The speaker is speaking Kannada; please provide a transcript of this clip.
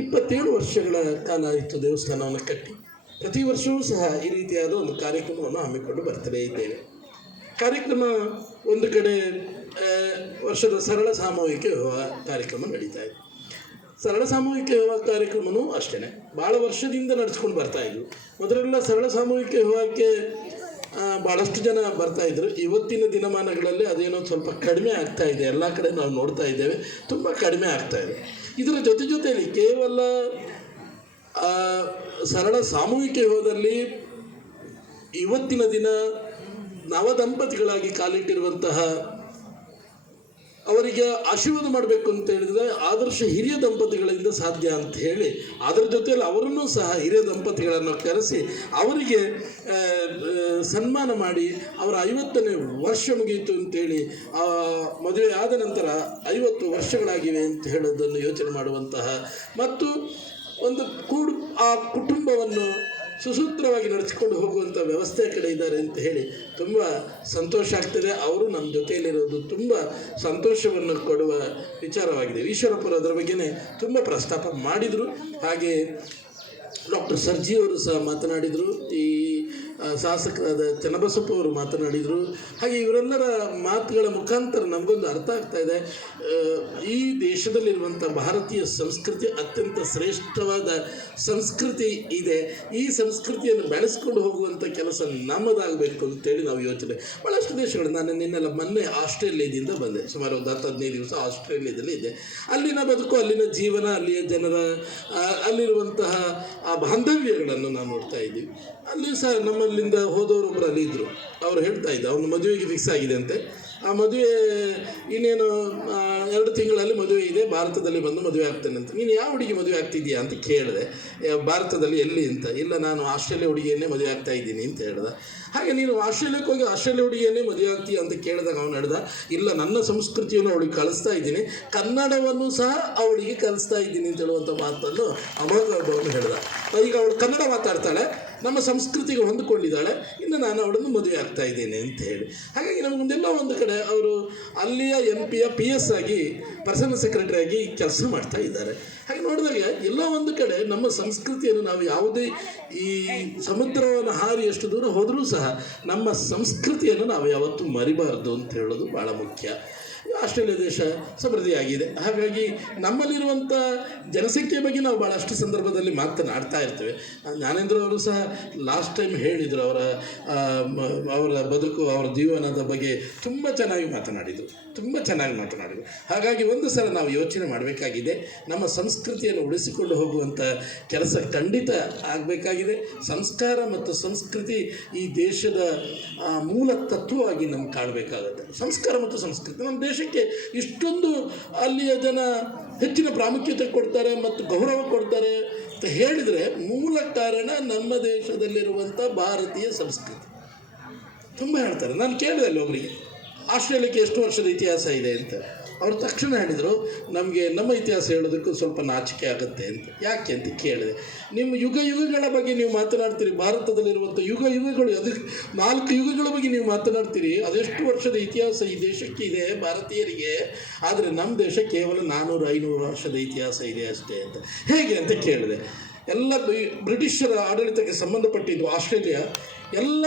27 ವರ್ಷಗಳ ಕಾಲ ಆಯಿತು ದೇವಸ್ಥಾನವನ್ನು ಕಟ್ಟಿ. ಪ್ರತಿ ವರ್ಷವೂ ಸಹ ಈ ರೀತಿಯಾದ ಒಂದು ಕಾರ್ಯಕ್ರಮವನ್ನು ಹಮ್ಮಿಕೊಂಡು ಬರ್ತಲೇ ಇದ್ದೇವೆ. ಕಾರ್ಯಕ್ರಮ ಒಂದು ಕಡೆ ವರ್ಷದ ಸರಳ ಸಾಮೂಹಿಕ ವಿವಾಹ ಕಾರ್ಯಕ್ರಮ ನಡೀತಾ ಇದೆ. ಸರಳ ಸಾಮೂಹಿಕ ವಿವಾಹ ಕಾರ್ಯಕ್ರಮವೂ ಅಷ್ಟೇ ಭಾಳ ವರ್ಷದಿಂದ ನಡೆಸ್ಕೊಂಡು ಬರ್ತಾಯಿದ್ರು. ಮೊದಲೆಲ್ಲ ಸರಳ ಸಾಮೂಹಿಕ ವಿವಾಹಕ್ಕೆ ಭಾಳಷ್ಟು ಜನ ಬರ್ತಾಯಿದ್ರು. ಇವತ್ತಿನ ದಿನಮಾನಗಳಲ್ಲಿ ಅದೇನೋ ಸ್ವಲ್ಪ ಕಡಿಮೆ ಆಗ್ತಾ ಇದೆ. ಎಲ್ಲ ಕಡೆ ನಾವು ನೋಡ್ತಾ ಇದ್ದೇವೆ, ತುಂಬ ಕಡಿಮೆ ಆಗ್ತಾಯಿದೆ. ಇದರ ಜೊತೆಯಲ್ಲಿ ಕೇವಲ ಸರಳ ಸಾಮೂಹಿಕ ವಿವಾಹದಲ್ಲಿ ಇವತ್ತಿನ ದಿನ ನವದಂಪತಿಗಳಾಗಿ ಕಾಲಿಟ್ಟಿರುವಂತಹ ಅವರಿಗೆ ಆಶೀರ್ವಾದ ಮಾಡಬೇಕು ಅಂತ ಹೇಳಿದರೆ ಆದರ್ಶ ಹಿರಿಯ ದಂಪತಿಗಳಿಂದ ಸಾಧ್ಯ ಅಂತ ಹೇಳಿ, ಅದರ ಜೊತೆಯಲ್ಲಿ ಅವರನ್ನು ಸಹ ಹಿರಿಯ ದಂಪತಿಗಳನ್ನು ಕರೆಸಿ ಅವರಿಗೆ ಸನ್ಮಾನ ಮಾಡಿ ಅವರ 50ನೇ ವರ್ಷ ಮುಗಿಯಿತು ಅಂತೇಳಿ ಮದುವೆ ಆದ ನಂತರ 50 ವರ್ಷಗಳಾಗಿವೆ ಅಂತ ಹೇಳೋದನ್ನು ಯೋಚನೆ ಮಾಡುವಂತಹ ಮತ್ತು ಒಂದು ಆ ಕುಟುಂಬವನ್ನು ಸುಸೂತ್ರವಾಗಿ ನಡೆಸಿಕೊಂಡು ಹೋಗುವಂಥ ವ್ಯವಸ್ಥೆ ಕಡೆ ಇದ್ದಾರೆ ಅಂತ ಹೇಳಿ ತುಂಬ ಸಂತೋಷ ಆಗ್ತದೆ. ಅವರು ನಮ್ಮ ಜೊತೆಯಲ್ಲಿರೋದು ತುಂಬ ಸಂತೋಷವನ್ನು ಕೊಡುವ ವಿಚಾರವಾಗಿದೆ. ಈಶ್ವರಪ್ಪರು ಅದರ ಬಗ್ಗೆನೇ ತುಂಬ ಪ್ರಸ್ತಾಪ ಮಾಡಿದರು. ಹಾಗೆ ಡಾಕ್ಟರ್ ಸರ್ಜಿಯವರು ಸಹ ಮಾತನಾಡಿದರು, ಈ ಶಾಸಕರಾದ ಚನ್ನಬಸಪ್ಪ ಅವರು ಮಾತನಾಡಿದರು. ಹಾಗೆ ಇವರೆಲ್ಲರ ಮಾತುಗಳ ಮುಖಾಂತರ ನಮಗೊಂದು ಅರ್ಥ ಆಗ್ತಾ ಇದೆ, ಈ ದೇಶದಲ್ಲಿರುವಂಥ ಭಾರತೀಯ ಸಂಸ್ಕೃತಿ ಅತ್ಯಂತ ಶ್ರೇಷ್ಠವಾದ ಸಂಸ್ಕೃತಿ ಇದೆ. ಈ ಸಂಸ್ಕೃತಿಯನ್ನು ಬೆಳೆಸ್ಕೊಂಡು ಹೋಗುವಂಥ ಕೆಲಸ ನಮ್ಮದಾಗಬೇಕು ಅಂತೇಳಿ ನಾವು ಯೋಚನೆ ಭಾಳಷ್ಟು ದೇಶಗಳು. ನಾನು ನಿನ್ನೆಲ್ಲ ಮೊನ್ನೆ ಆಸ್ಟ್ರೇಲಿಯಾದಿಂದ ಬಂದೆ, ಸುಮಾರು ಒಂದು 10-15 ದಿವಸ ಆಸ್ಟ್ರೇಲಿಯಾದಲ್ಲಿ ಇದ್ದೆ. ಅಲ್ಲಿನ ಬದುಕು, ಅಲ್ಲಿನ ಜೀವನ, ಅಲ್ಲಿಯ ಜನರ ಅಲ್ಲಿರುವಂತಹ ಆ ಬಾಂಧವ್ಯಗಳನ್ನು ನಾವು ನೋಡ್ತಾ ಇದ್ದೀವಿ. ಅಲ್ಲಿ ಸಹ ನಮ್ಮಲ್ಲಿಂದ ಹೋದವರೊಬ್ಬರು ಅಲ್ಲಿ ಇದ್ದರು. ಅವರು ಹೇಳ್ತಾ ಇದ್ದ ಅವನು ಮದುವೆಗೆ ಫಿಕ್ಸ್ ಆಗಿದೆ ಅಂತೆ. ಆ ಮದುವೆ ಇನ್ನೇನು 2 ತಿಂಗಳಲ್ಲಿ ಮದುವೆ ಇದೆ, ಭಾರತದಲ್ಲಿ ಬಂದು ಮದುವೆ ಆಗ್ತೇನೆ ಅಂತ. ನೀನು ಯಾವ ಹುಡುಗಿ ಮದುವೆ ಆಗ್ತಿದ್ದೀಯಾ ಅಂತ ಕೇಳಿದೆ. ಭಾರತದಲ್ಲಿ ಎಲ್ಲಿ ಅಂತ. ಇಲ್ಲ, ನಾನು ಆಸ್ಟ್ರೇಲಿಯಾ ಹುಡುಗಿಯನ್ನೇ ಮದುವೆ ಆಗ್ತಾ ಇದ್ದೀನಿ ಅಂತ ಹೇಳ್ದೆ. ಹಾಗೆ ನೀನು ಆಸ್ಟ್ರೇಲಿಯಾಕ್ಕೆ ಹೋಗಿ ಆಸ್ಟ್ರೇಲಿಯಾ ಹುಡುಗಿಯನ್ನೇ ಮದುವೆ ಆಗ್ತೀಯ ಅಂತ ಕೇಳಿದಾಗ ಅವನು ಹೇಳ್ದ, ಇಲ್ಲ, ನನ್ನ ಸಂಸ್ಕೃತಿಯನ್ನು ಅವಳಿಗೆ ಕಲಿಸ್ತಾ ಇದ್ದೀನಿ, ಕನ್ನಡವನ್ನು ಸಹ ಅವಳಿಗೆ ಕಲಿಸ್ತಾ ಇದ್ದೀನಿ ಅಂತ ಹೇಳುವಂಥ ಮಾತನ್ನು ಅಮೋಘವನ್ನು ಹೇಳ್ದ. ಈಗ ಅವಳು ಕನ್ನಡ ಮಾತಾಡ್ತಾಳೆ, ನಮ್ಮ ಸಂಸ್ಕೃತಿಗೆ ಹೊಂದಿಕೊಂಡಿದ್ದಾಳೆ, ಇನ್ನು ನಾನು ಅವಳನ್ನು ಮದುವೆ ಆಗ್ತಾ ಇದ್ದೇನೆ ಅಂತ ಹೇಳಿ. ಹಾಗಾಗಿ ನಮಗೊಂದೆಲ್ಲ ಒಂದು ಕಡೆ ಅವರು ಅಲ್ಲಿಯ MP PS ಆಗಿ ಪರ್ಸನಲ್ ಸೆಕ್ರೆಟರಿ ಆಗಿ ಕೆಲಸ ಮಾಡ್ತಾ ಇದ್ದಾರೆ. ಹಾಗೆ ನೋಡಿದಾಗ ಎಲ್ಲ ಒಂದು ಕಡೆ ನಮ್ಮ ಸಂಸ್ಕೃತಿಯನ್ನು ನಾವು ಯಾವುದೇ ಈ ಸಮುದ್ರವನ್ನು ಹಾರಿ ಎಷ್ಟು ದೂರ ಹೋದರೂ ಸಹ ನಮ್ಮ ಸಂಸ್ಕೃತಿಯನ್ನು ನಾವು ಯಾವತ್ತೂ ಮರಿಬಾರ್ದು ಅಂತ ಹೇಳೋದು ಭಾಳ ಮುಖ್ಯ. ಆಸ್ಟ್ರೇಲಿಯಾ ದೇಶ ಸಮೃದ್ಧಿಯಾಗಿದೆ. ಹಾಗಾಗಿ ನಮ್ಮಲ್ಲಿರುವಂಥ ಜನಸಂಖ್ಯೆ ಬಗ್ಗೆ ನಾವು ಭಾಳಷ್ಟು ಸಂದರ್ಭದಲ್ಲಿ ಮಾತನಾಡ್ತಾ ಇರ್ತೇವೆ. ಜ್ಞಾನೇಂದ್ರ ಅವರು ಸಹ ಲಾಸ್ಟ್ ಟೈಮ್ ಹೇಳಿದರು, ಅವರ ಬದುಕು, ಅವರ ಜೀವನದ ಬಗ್ಗೆ ತುಂಬ ಚೆನ್ನಾಗಿ ಮಾತನಾಡಿದರು. ಹಾಗಾಗಿ ಒಂದು ಸಲ ನಾವು ಯೋಚನೆ ಮಾಡಬೇಕಾಗಿದೆ, ನಮ್ಮ ಸಂಸ್ಕೃತಿಯನ್ನು ಉಳಿಸಿಕೊಂಡು ಹೋಗುವಂಥ ಕೆಲಸ ಖಂಡಿತ ಆಗಬೇಕಾಗಿದೆ. ಸಂಸ್ಕಾರ ಮತ್ತು ಸಂಸ್ಕೃತಿ ಈ ದೇಶದ ಮೂಲ ತತ್ವವಾಗಿ ನಮ್ಗೆ ಕಾಣಬೇಕಾಗುತ್ತೆ. ಸಂಸ್ಕಾರ ಮತ್ತು ಸಂಸ್ಕೃತಿ ನಮ್ಮ ದೇಶಕ್ಕೆ ಇಷ್ಟೊಂದು ಅಲ್ಲಿಯ ಜನ ಹೆಚ್ಚಿನ ಪ್ರಾಮುಖ್ಯತೆ ಕೊಡ್ತಾರೆ ಮತ್ತು ಗೌರವ ಕೊಡ್ತಾರೆ ಅಂತ ಹೇಳಿದರೆ ಮೂಲ ಕಾರಣ ನಮ್ಮ ದೇಶದಲ್ಲಿರುವಂಥ ಭಾರತೀಯ ಸಂಸ್ಕೃತಿ. ತುಂಬ ಹೇಳ್ತಾರೆ. ನಾನು ಕೇಳಿದೆ ಅಲ್ಲಿ ಒಬ್ಬರಿಗೆ, ಆಸ್ಟ್ರೇಲಿಯಾಕ್ಕೆ ಎಷ್ಟು ವರ್ಷದ ಇತಿಹಾಸ ಇದೆ ಅಂತ. ಅವರು ತಕ್ಷಣ ಹೇಳಿದರು, ನಮಗೆ ನಮ್ಮ ಇತಿಹಾಸ ಹೇಳೋದಕ್ಕೂ ಸ್ವಲ್ಪ ನಾಚಿಕೆ ಆಗುತ್ತೆ ಅಂತ. ಯಾಕೆ ಅಂತ ಕೇಳಿದೆ. ನಿಮ್ಮ ಯುಗಗಳ ಬಗ್ಗೆ ನೀವು ಮಾತನಾಡ್ತೀರಿ, ಭಾರತದಲ್ಲಿರುವಂಥ ಯುಗಗಳು, ಅದಕ್ಕೆ 4 ಯುಗಗಳ ಬಗ್ಗೆ ನೀವು ಮಾತನಾಡ್ತೀರಿ, ಅದೆಷ್ಟು ವರ್ಷದ ಇತಿಹಾಸ ಈ ದೇಶಕ್ಕೆ ಇದೆ ಭಾರತೀಯರಿಗೆ. ಆದರೆ ನಮ್ಮ ದೇಶ ಕೇವಲ 400-500 ವರ್ಷದ ಇತಿಹಾಸ ಇದೆ ಅಷ್ಟೇ ಅಂತ. ಹೇಗೆ ಅಂತ ಕೇಳಿದೆ. ಎಲ್ಲ ಬ್ರಿಟಿಷರ ಆಡಳಿತಕ್ಕೆ ಸಂಬಂಧಪಟ್ಟಿದ್ದು ಆಸ್ಟ್ರೇಲಿಯಾ ಎಲ್ಲ